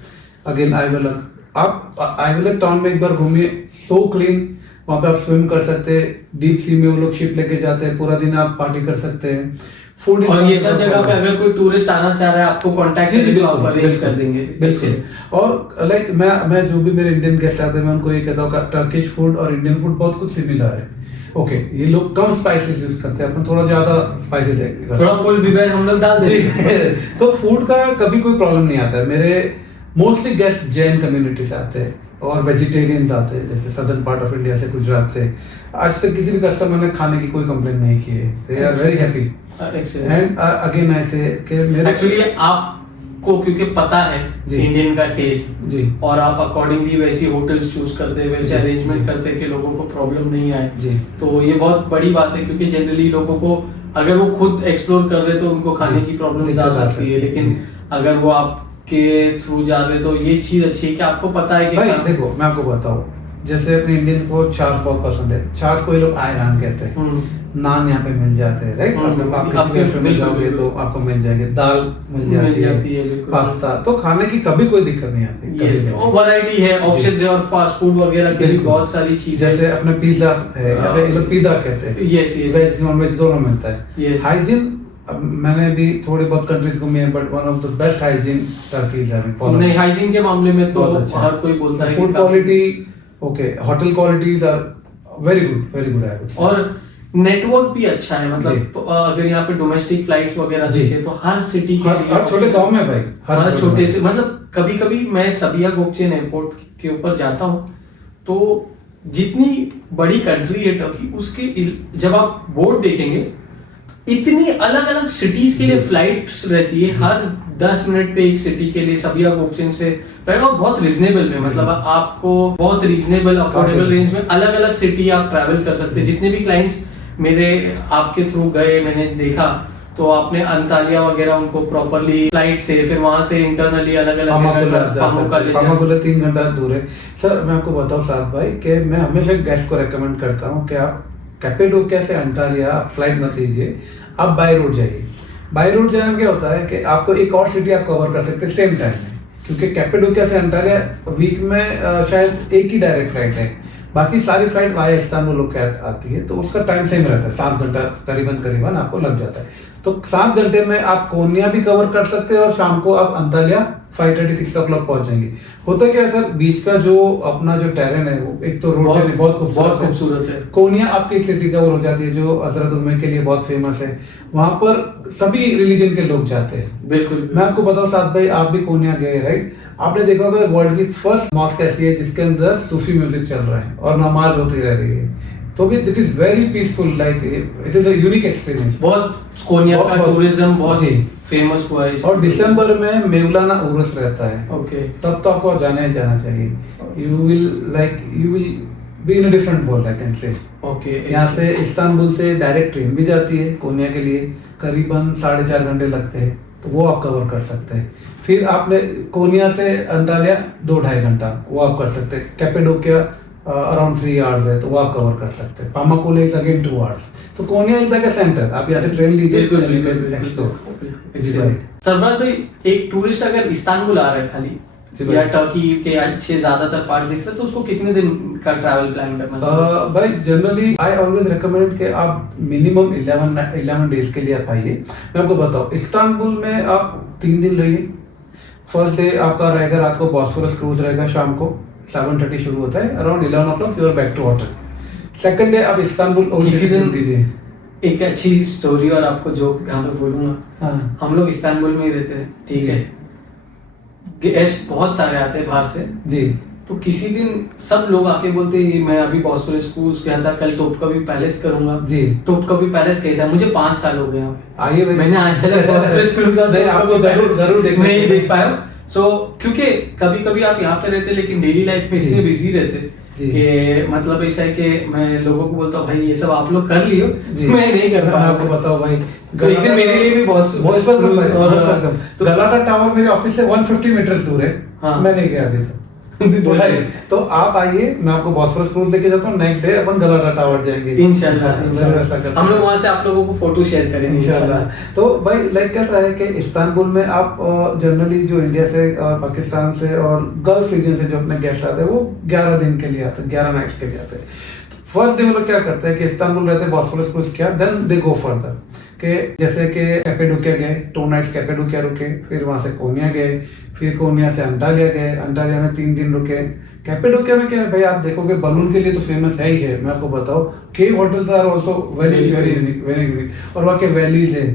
अगेन आइवलक, आप आइवलक टाउन में एक बार घूमिए, सो क्लीन। वहाँ पे आप स्विम कर सकते हैं, डीप सी में वो लोग शिप लेके जाते हैं, पूरा दिन आप पार्टी कर सकते हैं। फूड और ये सब जगह पे अगर कोई टूरिस्ट आना चाह रहा है आपको कांटेक्ट करें तो आप अरेंज कर देंगे। बिल्कुल। और लाइक मैं जो भी मेरे इंडियन गेस्ट आते हैं मैं उनको ये कहता हूँ टर्किश फूड और इंडियन फूड बहुत कुछ सिमिलर है। ओके, ये लोग कम स्पाइसेस यूज करते हैं, अपन थोड़ा ज्यादा स्पाइसेस है, थोड़ा फुल बिबर हम लोग डाल देंगे तो फूड का कभी कोई प्रॉब्लम नहीं आता है। मेरे मोस्टली गेस्ट जैन कम्युनिटी से आते हैं और वेजिटेरियंस आते हैं, जैसे सदर्न पार्ट ऑफ इंडिया से, गुजरात से। आज तक किसी भी कस्टमर ने खाने की कोई कंप्लेंट नहीं की है, they are very happy. And again ऐसे कि मेरे एक्चुअली आपको क्योंकि पता है इंडियन का टेस्ट जी, और आप अकॉर्डिंगली वैसी होटल्स चूज करते हैं, वैसे अरेंजमेंट करते हैं कि लोगों को प्रॉब्लम नहीं आए जी, तो ये बहुत बड़ी बात है। क्योंकि जनरली लोगों को अगर वो खुद एक्सप्लोर कर रहे तो उनको खाने की प्रॉब्लम आ सकती है, लेकिन अगर वो आपके थ्रू जा रहे तो ये चीज अच्छी है कि आपको पता है कि भाई देखो मैं आपको बताऊं, जैसे अपने इंडियंस को छाछ बहुत पसंद है। छाछ को ये लोग आयरान कहते हैं। नान यहाँ पे मिल जाते हैं, राइट? आप किसी रेस्टोरेंट में जाओगे तो आपको मिल जाएगी, दाल मिल जाती है, पास्ता, तो खाने की कभी कोई दिक्कत नहीं आती। यस, और वैरायटी है, ऑप्शंस है, और फास्ट फूड वगैरह के लिए बहुत सारी चीजें, जैसे अपने पिज्जा है, ये लोग पिज्जा कहते हैं, yes yes, veg non veg दोनों मिलता है। हाइजीन, मैंने भी थोड़ी बहुत कंट्रीज घूमी है, but one of the best hygiene Turkey है। नहीं, हाइजीन के मामले में तो हर कोई बोलता है। Food quality okay, hotel qualities are very good है। और नेटवर्क भी अच्छा है, मतलब अगर यहाँ पे डोमेस्टिक फ्लाइट्स वगैरह देखे तो हर सिटी के हर छोटे गांव में भाई, हर छोटे से, मतलब कभी कभी मैं सबिया गोकचेन एयरपोर्ट के ऊपर जाता हूँ, तो जितनी बड़ी कंट्री है टर्की, उसके जब आप बोर्ड देखेंगे इतनी अलग अलग सिटीज के लिए फ्लाइट्स रहती है, हर 10 मिनट पे एक सिटी के लिए सबिया गोकचेन से फ्लाइट, और बहुत रीजनेबल में, मतलब आपको बहुत रीजनेबल अफोर्डेबल रेंज में अलग अलग सिटी आप ट्रैवल कर सकते हैं। जितने भी क्लाइंट्स मेरे आपके थ्रू गए, मैंने देखा, तो आपने अंतालिया वगैरह उनको प्रॉपरली फ्लाइट से, फिर वहां से इंटरनली अलग अलग पामाकुला 3 घंटा दूर है। सर मैं आपको बताऊं साहब भाई कि मैं हमेशा गेस्ट को रेकमेंड करता हूं कि आप कैपेडोकिया से अंटालिया फ्लाइट मत लीजिए, आप बाय रोड जाइए। बाय रोड जाने में क्या होता है कि आपको एक और सिटी आप कवर कर सकते हैं सेम टाइम में, क्योंकि कैपेडोकिया से अंटालिया वीक में शायद एक ही डायरेक्ट फ्लाइट है, बाकी सारी फ्लाइट वाया इस्तांबुल होकर आती है, तो उसका टाइम सेम रहता है, 7 घंटा करीबन आपको लग जाता है। तो 7 घंटे में आप कोन्या भी कवर कर सकते हैं और शाम को आप अंतालिया 5:36 o'clock पहुंच जाएंगे। होता क्या है सर, बीच का जो अपना जो टेरेन है वो एक तो रोड बहुत खूबसूरत है। कोन्या आपकी एक सिटी कवर हो जाती है जो हजरत उम्मे के लिए बहुत फेमस है, वहां पर सभी रिलीजन के लोग जाते हैं। बिल्कुल, मैं आपको बताऊं साथ भाई, आप भी कोन्या गए राइट? आपने देखा होगा वर्ल्ड की फर्स्ट मॉस्क ऐसी है जिसके अंदर सूफी म्यूजिक चल रहा है और नमाज होती रह रही है, तो भी it is very peaceful, like it is a unique experience. बहुत कोन्या का टूरिज्म बहुत फेमस हुआ है। और दिसंबर में मेवलाना उर्स रहता है, ओके, तब तो आपको जाना चाहिए। You will be in a different world, I can say. Okay, यहाँ से इस्तांबुल से डायरेक्ट ट्रेन भी जाती है कोन्या के लिए, करीबन 4.5 घंटे लगते हैं, तो वो आप कवर कर सकते हैं। फिर आपने कोन्या से अंटालिया 2-2.5 घंटा वो आप कर सकते हैं। कैपेडोकिया अराउंड 3 hours है, तो वो आप कवर कर सकते हैं। पामाकुला इज अगेन 2 hours। तो कोन्या इज लाइक अ सेंटर, आप यहाँ से ट्रेन लीजिए, सरफराज भाई, एक टूरिस्ट अगर इस्तांबुल आ रहा है खाली, या टर्की के अच्छे ज्यादातर पार्ट्स देख रहे हैं, तो उसको कितने दिन का ट्रैवल प्लान करना चाहिए? भाई जनरली आई ऑलवेज रिकमेंड कि आप मिनिमम 11 डेज के लिए आप आइए। मैं आपको बताऊं, इस्तांबुल में आप 3 दिन रहिए। फर्स्ट डे आपका रहेगा रात को बॉस्फोरस क्रूज रहेगा, शाम को 7:30 शुरू होता है, around 11 o'clock you are back to hotel. Second day आप इस्तांबुल किसी दिन कीजिए। एक अच्छी स्टोरी और आपको जोक यहाँ पे बोलूंगा। हम लोग इस्तांबुल में ही रहते हैं, ठीक है, गेस्ट बहुत सारे आते हैं बाहर से जी, तो किसी दिन सब लोग आके बोलते हैं मैं अभी बॉस्फोरस क्रूज गया था, कल टोपकापी पैलेस करूंगा जी। टोपकापी पैलेस कैसा है? मुझे 5 साल हो गए यहाँ पे, आइए भाई, मैंने आज तक बॉस्फोरस क्रूज आपको जरूर नहीं देख पाया। सो क्योंकि कभी कभी आप यहाँ पे रहते लेकिन डेली लाइफ में इतने बिजी रहते कि मतलब ऐसा है कि मैं लोगों को बोलता हूँ भाई ये सब आप लोग कर लियो, मैं नहीं कर पाया। आपको बताओ भाई, एक दिन मेरे लिए भी बॉस्फोरस क्रूज और गलाटा टावर मेरे ऑफिस से 150 मीटर्स दूर है, मैं नहीं गया अभी तक। तो आप आइए, मैं आपको बॉस्फोरस क्रूज लेके जाता हूँ, नेक्स्ट डे अपन गलाटा टावर जाएंगे इंशाल्लाह। हम लोग वहां से आप लोगों को फोटो शेयर करेंगे इंशाल्लाह। तो भाई लाइक कैसा है कि इस्तांबुल में आप जनरली जो इंडिया से और पाकिस्तान से और गल्फ रीजन से जो अपने गेस्ट आते हैं वो 11 दिन के लिए आते हैं, 11 नाइट्स के लिए आते हैं। फर्स्ट डे वो लोग क्या करते हैं कि इस्तांबुल रहते हैं, बॉस्फोरस क्रूज किया, देन दे गो फर्दर कि जैसे कि कैपेडोकिया गए, 2 नाइट्स कैपेडोकिया रुके, फिर वहां से कोन्या गए, फिर कोन्या से अंटालिया गए, अंटालिया में 3 दिन रुके। कैपेडोकिया में क्या है भाई, आप देखोगे बलून के लिए तो फेमस है ही है। मैं आपको बताऊं, cave hotels are also very unique, और वहाँ के वैलीज है।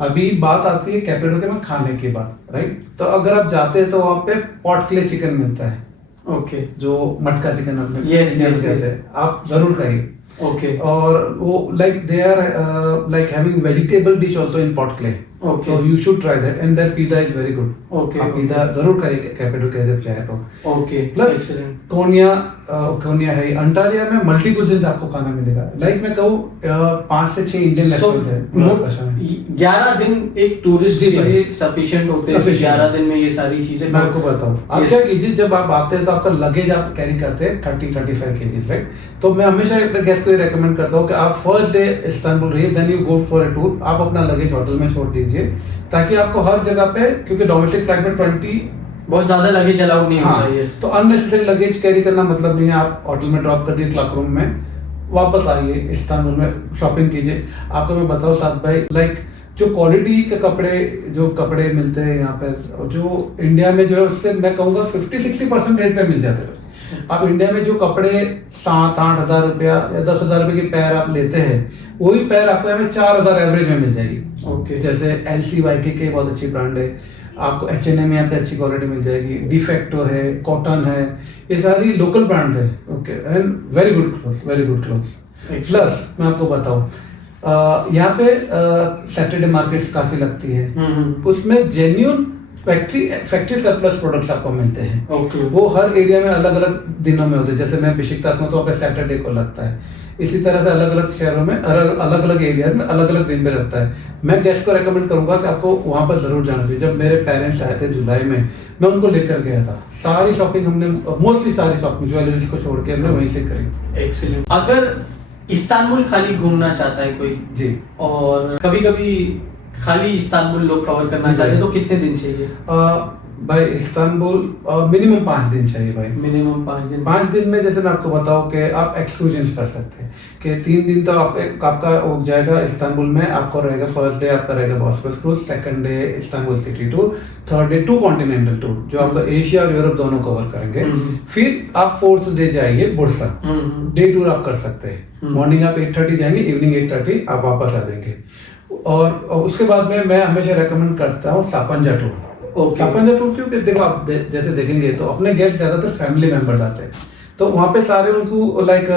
अभी बात आती है कैपेडोकिया में खाने की बात, राइट? तो अगर आप जाते हैं तो वहाँ पे पॉट क्ले चिकन मिलता है, ओके, जो मटका चिकन अपने यस, आप जरूर खाइए। ओके, और वो like they are like having vegetable dish also in pot clay. Okay. So you should try that, and their pizza is very good. Okay, आप okay. पिज़्ज़ा जरूर खाइए कैपिटल के जब चाहे तो। Okay, plus excellent. कोनिया है, अंटारिया में मल्टी कुजिन्स आपको खाना मिलेगा। लाइक मैं कहूँ 5 से 6 इंडियन So, रेस्टोरेंट्स हैं। 11 दिन एक टूरिस्ट जी के भाई। लिए सफिशिएंट होते हैं। Sufficient। 11 दिन में ये सारी चीजें मैं आपको बताऊं, आप Yes. क्या कीजिए, जब आप आते हैं तो आपका लगेज आप कैरी करते हैं 30-35 केजीज, राइट? तो मैं हमेशा अपने गेस्ट को ये रेकमेंड करता हूँ कि आप फर्स्ट डे इस्तांबुल रहिए, then you go for a tour. आप अपना लगेज होटल में छोड़ दीजिए, ताकि आपको हर जगह पे, क्योंकि डोमेस्टिक फ्लाइट में 20 बहुत ज्यादा लगेज अलाउड नहीं होता। हाँ, यस। तो अननेसेसरी लगेज कैरी करना मतलब नहीं है। आप होटल में ड्रॉप कर दिए क्लॉक रूम में, वापस आइए इस्तांबुल में शॉपिंग कीजिए। आपको मैं बताऊं साथ भाई, लाइक जो क्वालिटी के कपड़े मिलते हैं यहाँ पे, जो इंडिया में जो है उससे मैं कहूँगा 50-60% रेट पे मिल जाते हैं। आप इंडिया में जो कपड़े 7-8 हजार रुपया या 10 हजार रुपये की पैर आप लेते हैं, वही पैर आपको यहाँ में 4,000 एवरेज में मिल जाएगी। ओके। जैसे LCYK के बहुत अच्छी ब्रांड है, आपको H&M यहाँ पे अच्छी क्वालिटी मिल जाएगी, डिफेक्टो है, कॉटन है, ये सारी लोकल ब्रांड्स है। Okay, and very good clothes. Plus मैं आपको बताऊँ, यहाँ पे सैटरडे मार्केट्स काफी लगती है, उसमें जेन्युइन फैक्ट्री सरप्लस प्रोडक्ट्स आपको मिलते हैं। ओके। वो हर एरिया में अलग अलग दिनों में होते हैं। जैसे मैं बेशिकतास में तो वहाँ पे सैटरडे को लगता है, इसी तरह से अलग अलग शहरों में अलग अलग एरियाज में अलग अलग दिन पे लगता है। मैं गेस्ट को रेकमेंड करूंगा कि आपको वहां पर जरूर जाना चाहिए। जब मेरे पेरेंट्स आए थे जुलाई में, मैं उनको लेकर गया था। सारी शॉपिंग हमने, मोस्टली सारी शॉपिंग ज्वेलरीज को छोड़ के हमने वहीं से करी। एक्सीलेंट। अगर इस्तांबुल खाली घूमना चाहता है कोई जी, और कभी कभी खाली इस्तांबुल लोग कवर करना जी चाहते हैं, भाई। तो कितने दिन चाहिए? भाई इस्तांबुल मिनिमम 5 दिन चाहिए भाई। मिनिमम 5 दिन। 5 दिन में जैसे मैं आपको बताऊं कि आप एक्सक्लूजन्स कर सकते हैं कि 3 दिन तो आपका हो जाएगा इस्तांबुल में। आपको रहेगा फर्स्ट डे आपका रहेगा Bosphorus cruise, second day Istanbul city tour, third day 2 continental tour जो आपका एशिया और यूरोप दोनों कवर करेंगे। फिर आप 4th डे जाइए बुर्सा, डे टूर आप कर सकते हैं। मॉर्निंग आप 8:30 जाएंगे, इवनिंग 8:30 आप वापस आ जाएंगे। और उसके बाद में मैं हमेशा रेकमेंड करता हूँ सापंजा टूर। सापंजा टूर क्योंकि देखो आप जैसे देखेंगे तो अपने गेस्ट ज्यादातर फैमिली मेंबर्स आते हैं, तो वहाँ पे सारे उनको लाइक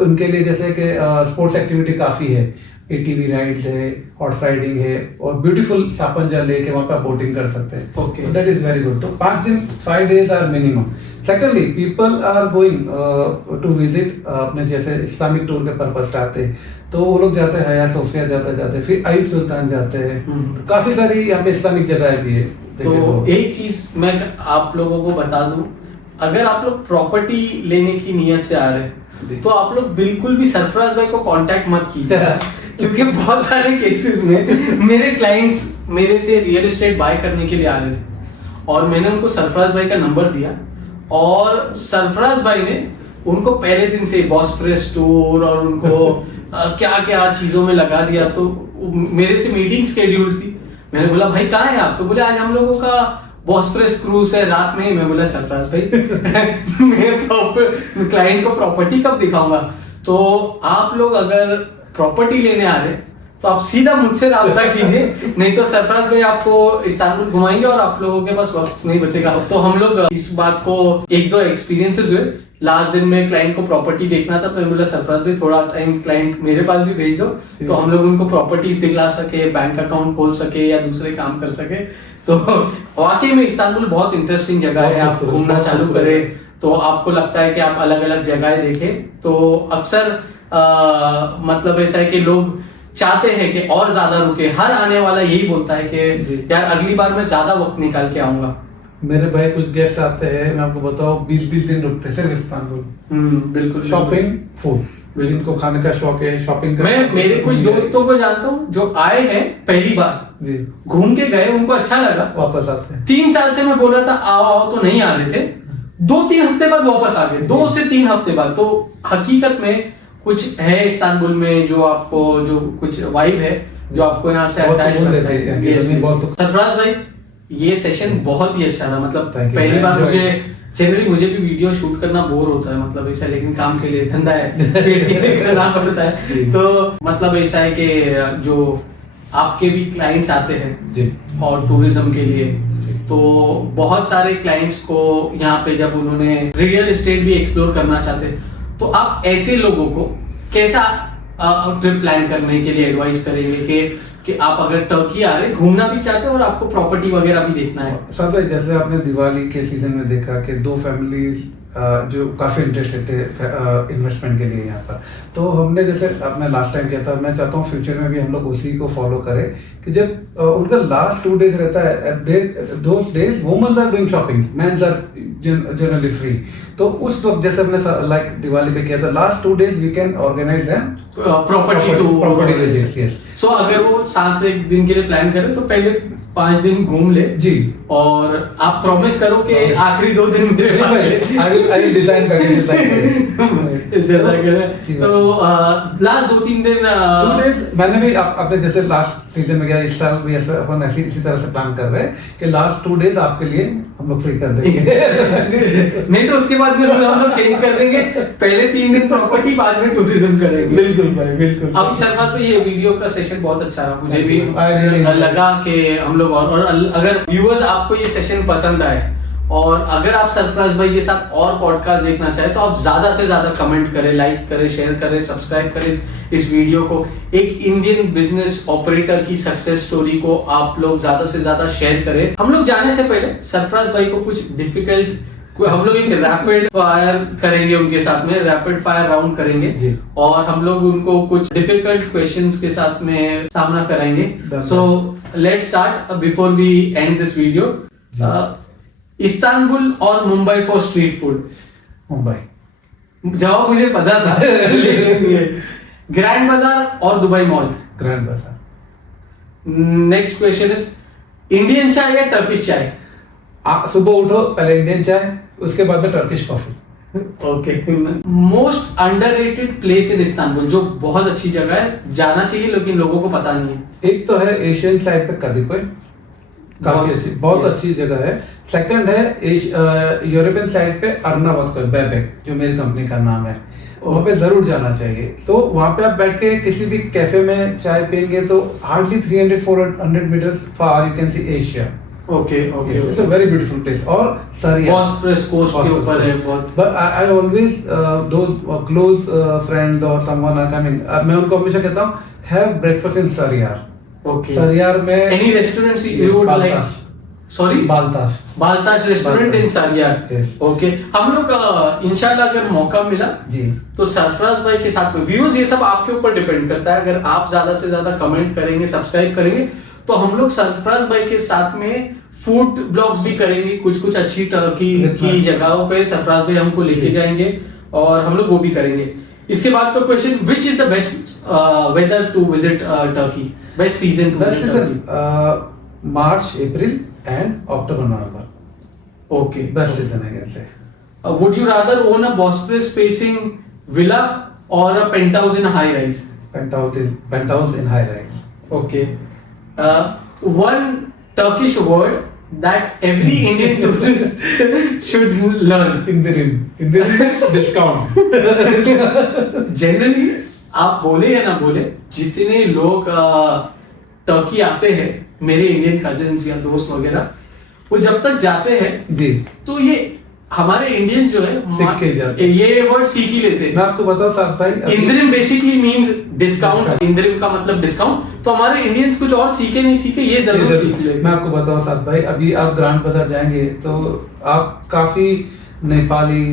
उनके लिए जैसे कि स्पोर्ट्स एक्टिविटी काफी है, ATV राइड्स है, हॉर्स राइडिंग है, और ब्यूटीफुल सापंजा लेक है, वहाँ पे आप बोटिंग कर सकते हैं। Okay. That is very good. तो 5 दिन 5 days are minimum. Secondly people are going to visit अपने जैसे इस्लामिक टूर के पर्पज से आते हैं, तो वो लोग जाते हैं हया सोफिया जाते फिर आइब सुल्तान जाते हैं। तो काफी सारी यहाँ पे इस्लामिक जगह भी है। तो एक चीज मैं आप लोगों को बता दूं, अगर आप लोग प्रॉपर्टी लेने की नियत से आ रहे हैं तो आप लोग बिल्कुल भी सरफराज भाई को कांटेक्ट मत कीजिए क्योंकि बहुत सारे केसेस में मेरे क्लाइंट्स मेरे से रियल एस्टेट बाय करने के लिए आ रहे थे और मैंने उनको सरफराज भाई का नंबर दिया और सरफराज भाई ने उनको पहले दिन से बॉस्फोरस टूर और उनको क्या क्या चीजों में लगा दिया। तो मेरे से मीटिंग शेड्यूल थी, मैंने बोला भाई कहाँ है आप? तो बोले आज हम लोगों का बॉस्फोरस क्रूज है रात में। मैं बोला सरफराज भाई मैं क्लाइंट को प्रॉपर्टी कब दिखाऊंगा? तो आप लोग अगर प्रॉपर्टी लेने आ रहे तो आप सीधा मुझसे राब्ता कीजिए, नहीं तो सरफराज भाई आपको इस्तांबुल घुमाएंगे और आप लोगों के पास वक्त नहीं बचेगा। तो हम लोग इस बात को 1-2 एक्सपीरियंसेस हुए। लास्ट दिन में क्लाइंट को प्रॉपर्टी देखना था, तो मैं बोला सरफराज भाई थोड़ा टाइम क्लाइंट मेरे पास भी भेज दो तो हम लोग उनको प्रॉपर्टीज दिखला सके, बैंक अकाउंट खोल सके या दूसरे काम कर सके। तो वाकई में इस्तांबुल बहुत इंटरेस्टिंग जगह है। आप घूमना चालू करें तो आपको लगता है कि आप अलग अलग जगह देखें। तो अक्सर मतलब ऐसा है कि लोग चाहते हैं कि और ज्यादा रुके। हर आने वाला यही बोलता है कि यार अगली बार मैं ज्यादा वक्त निकाल के आऊंगा। मेरे भाई कुछ गेस्ट आते हैं, मैं आपको बताऊं 20-20 दिन रुकते हैं सिर्फ इस्तांबुल। बिल्कुल। शॉपिंग, फूड, जिनको खाने का शौक है शॉपिंग का। मैं मेरे कुछ दोस्तों को जानता हूँ जो आए हैं पहली बार, जी, घूम के गए, उनको अच्छा लगा, वापस आते हैं। 3 साल से मैं बोल रहा था आओ आओ तो नहीं आ रहे थे, 2-3 हफ्ते बाद वापस आ गए, 2 से 3 हफ्ते बाद। तो हकीकत में कुछ है इस्तांबुल में जो आपको जो कुछ वाइब है जो आपको यहाँ से अटैच लगता है। सरफराज भाई ये सेशन बहुत ही अच्छा रहा। मतलब पहली बार मुझे भी वीडियो शूट करना बोर होता है, मतलब ऐसा, लेकिन काम के लिए धंधा है पेट के लिए करना पड़ता है। तो मतलब ऐसा है कि जो आपके भी क्लाइंट्स आते हैं जी, और टूरिज्म के लिए, तो बहुत सारे क्लाइंट्स को यहाँ पे जब उन्होंने रियल एस्टेट भी एक्सप्लोर करना चाहते तो आप ऐसे लोगों को कैसा ट्रिप प्लान करने के लिए एडवाइस करेंगे कि कि आप अगर टर्की आ रहे घूमना भी चाहते हो और आपको प्रॉपर्टी वगैरह भी देखना है। साथ में जैसे आपने दिवाली के सीजन में देखा कि दो फैमिलीज जो काफ़ी इंटरेस्टेड थे इन्वेस्टमेंट के लिए यहाँ पर, तो हमने जैसे आपने लास्ट टाइम किया था, मैं चाहता हूँ फ्यूचर में भी हम लोग उसी को फॉलो करें कि जब उनका लास्ट 2 days रहता है, those days women's are doing shopping, men's are generally free. तो उस वक्त जैसे हमने लाइक दिवाली पे किया था, last 2 days we can organize them property visit. Yes, so अगर वो 7 दिन के लिए प्लान करें तो पहले 5 दिन घूम ले जी, और आप प्रॉमिस करो कि आखिरी 2 दिन मेरे पास आई विल डिजाइन करके तो लास्ट 2-3 दिन 2 days मैंने भी आपने जैसे लास्ट सीजन में गया, इस साल भी ऐसा अपन ऐसी इसी तरह से प्लान कर रहे हैं कि लास्ट 2 days आपके लिए हम लोग फ्री कर देंगे। नहीं तो उसके बाद में हम लोग चेंज कर देंगे, पहले 3 दिन प्रॉपर्टी, बाद में टूरिज्म करेंगे। बिल्कुल भाई, बिल्कुल। अब सरफराज भाई ये वीडियो का सेशन बहुत अच्छा रहा, मुझे भी really लगा कि हम लोग और अगर व्यूअर्स आपको ये सेशन पसंद आए और अगर आप सरफराज भाई के साथ और पॉडकास्ट देखना चाहे तो आप ज्यादा से ज्यादा कमेंट करें, लाइक करें, शेयर करें, सब्सक्राइब करें इस वीडियो को। एक इंडियन बिजनेस ऑपरेटर की सक्सेस स्टोरी को आप लोग ज्यादा से ज्यादा शेयर करें। हम लोग जाने से पहले सरफराज भाई को कुछ डिफिकल्ट, हम लोग एक रैपिड फायर करेंगे उनके साथ में, रैपिड फायर राउंड करेंगे जी। और हम लोग उनको कुछ डिफिकल्ट क्वेश्चंस के साथ में सामना कराएंगे। So let's start before we end this video. Istanbul और Mumbai for street food? Mumbai. जवाब मुझे पता था ग्रैंड बाजार और Dubai Mall? Grand Bazaar. Next question is Indian chai या टर्किश चाय? सुबह उठो पहले इंडियन चाय, उसके बाद में Turkish coffee. Okay. Most underrated place in Istanbul, जो बहुत अच्छी जगह है, जाना चाहिए लेकिन लोगों को पता नहीं है। एक तो है एशियन साइड पे कदिकोय, काफी अच्छी, बहुत अच्छी जगह है। सेकंड है यूरोपियन साइड पे अर्नावतकोय, बेबेक, जो मेरी कंपनी का नाम है, वहाँ पे जरूर जाना चाहिए। तो वहाँ पे आप बैठ के किसी भी कैफे में चाय पियेंगे तो hardly 300-400 meters far you can see Asia. Okay okay, it's a very beautiful place. और सरिया बॉस्फोरस कोस्ट के ऊपर है बहुत। But I always those close friends और समवन आर कमिंग, मैं उनको हमेशा कहता हूँ have breakfast in Sariyer. Okay, Sariyer में any restaurants you would like? Sorry, Baltas restaurant in Sariyer. Yes. Okay, हम लोग इंशाल्लाह अगर मौका मिला जी तो सरफराज भाई के साथ में, व्यूज ये सब आपके ऊपर डिपेंड करता है, अगर आप ज्यादा से ज्यादा कमेंट करेंगे, सब्सक्राइब करेंगे तो हम लोग सरफराज भाई के साथ में फूड ब्लॉग्स भी करेंगे, कुछ अच्छी टर्की की जगहों पे सरफराज भाई हमको लेके जाएंगे और हम लोग वो भी करेंगे। इसके बाद का question, which is the best weather to visit Turkey, best season to visit Turkey? March, April and October, November. Okay, Best season I can say. Would you rather own a Bosphorus facing villa or a penthouse in a high rise? Penthouse in high rise. Okay. One Turkish word that every Indian tourist should learn. Indirim discount. Generally, आप बोले या ना बोले, जितने लोग Turkey आते हैं, मेरे इंडियन कजिन्स या दोस्त वगैरह, वो जब तक जाते हैं जी तो ये हमारे इंडियंस जो है सीख के जाते हैं, ये वर्ड सीख ही लेते हैं। मैं आपको बताऊं साथ भाई, इंद्रिम बेसिकली मींस डिस्काउंट, इंद्रिम का मतलब डिस्काउंट, तो हमारे इंडियंस कुछ और सीखे नहीं सीखे, ये जरूर सीख ले। मैं आपको बताऊं साथ भाई, अभी आप ग्रांड बाजार जाएंगे तो आप काफी Nepali,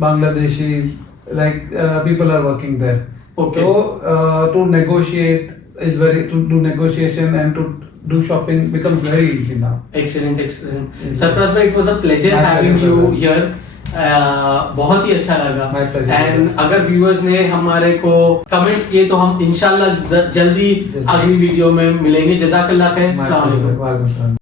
Bangladeshi like people are working there. तो to negotiate is very, to do negotiation and to do shopping becomes very easy now. Excellent. Sarfraz bhai, it was a pleasure having you here. बहुत ही अच्छा लगा। My pleasure. And अगर viewers ने हमारे को comments किए तो हम इंशाल्लाह जल्दी अगली वीडियो में मिलेंगे। जज़ाकल्लाह खैर। अस्सलाम वालेकुम। वालेकुम सलाम।